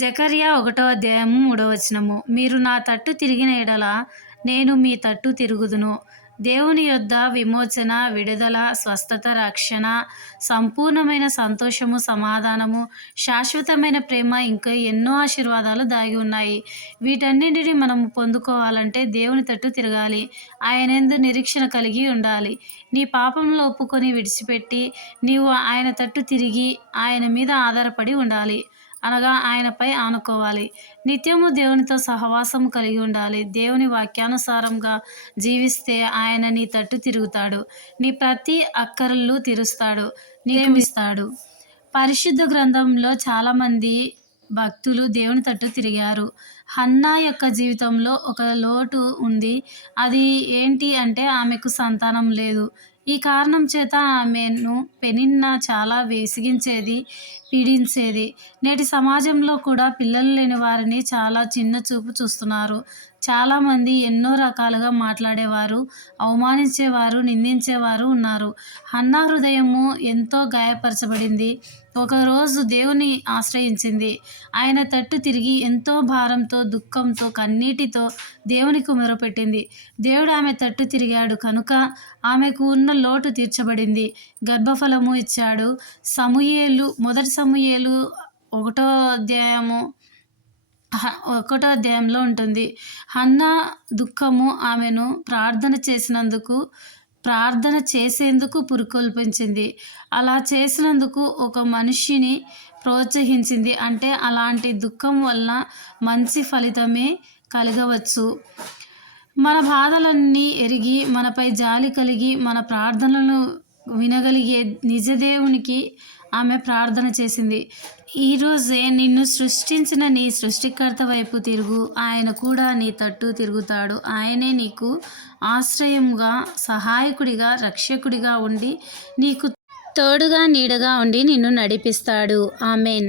జకర్యా 1వ అధ్యాయము 3వ వచనము. మీరు నా తట్టు తిరిగిన ఎడల నేను మీ తట్టు తిరుగుదును. దేవుని యొద్ద విమోచన, విడుదల, స్వస్థత, రక్షణ, సంపూర్ణమైన సంతోషము, సమాధానము, శాశ్వతమైన ప్రేమ, ఇంకా ఎన్నో ఆశీర్వాదాలు దాగి ఉన్నాయి. వీటన్నింటినీ మనము పొందుకోవాలంటే దేవుని తట్టు తిరగాలి. ఆయనందు నిరీక్షణ కలిగి ఉండాలి. నీ పాపంలో ఒప్పుకొని విడిచిపెట్టి నీవు ఆయన తట్టు తిరిగి ఆయన మీద ఆధారపడి ఉండాలి. అనగా ఆయనపై ఆనుకోవాలి. నిత్యము దేవునితో సహవాసం కలిగి ఉండాలి. దేవుని వాక్యానుసారంగా జీవిస్తే ఆయన నీ తట్టు తిరుగుతాడు. నీ ప్రతి అక్కరలు తీరుస్తాడు, నీకు ఇస్తాడు. పరిశుద్ధ గ్రంథంలో చాలామంది భక్తులు దేవుని తట్టు తిరిగారు. హన్నా యొక్క జీవితంలో ఒక లోటు ఉంది. అది ఏంటి అంటే ఆమెకు సంతానం లేదు. ఈ కారణం చేత ఆమెను పెనిన్నా చాలా విసిగించేది, పీడించేది. నేటి సమాజంలో కూడా పిల్లలు లేని వారిని చాలా చిన్న చూపు చూస్తున్నారు. చాలామంది ఎన్నో రకాలుగా మాట్లాడేవారు, అవమానించేవారు, నిందించేవారు ఉన్నారు. హన్నా హృదయము ఎంతో గాయపరచబడింది. ఒకరోజు దేవుని ఆశ్రయించింది. ఆయన తట్టు తిరిగి ఎంతో భారంతో, దుఃఖంతో, కన్నీటితో దేవునికి మొరపెట్టింది. దేవుడు ఆమె తట్టు తిరిగాడు కనుక ఆమెకు ఉన్న లోటు తీర్చబడింది. గర్భఫలము ఇచ్చాడు. మొదటి సమూయేలు 1వ అధ్యాయంలో ఉంటుంది. హన్నా దుఃఖము ఆమెను ప్రార్థన చేసేందుకు పురికొల్పించింది. అలా చేసినందుకు ఒక మనిషిని ప్రోత్సహించింది. అంటే అలాంటి దుఃఖం వలన మంచి ఫలితమే కలగవచ్చు. మన బాధలన్నీ ఎరిగి మనపై జాలి కలిగి మన ప్రార్థనలను వినగలిగే నిజదేవునికి ఆమె ప్రార్థన చేసింది. ఈరోజే నిన్ను సృష్టించిన నీ సృష్టికర్త వైపు తిరుగు. ఆయన కూడా నీ తట్టు తిరుగుతాడు. ఆయనే నీకు ఆశ్రయంగా, సహాయకుడిగా, రక్షకుడిగా ఉండి నీకు తోడుగా నీడగా ఉండి నిన్ను నడిపిస్తాడు. ఆమేన్.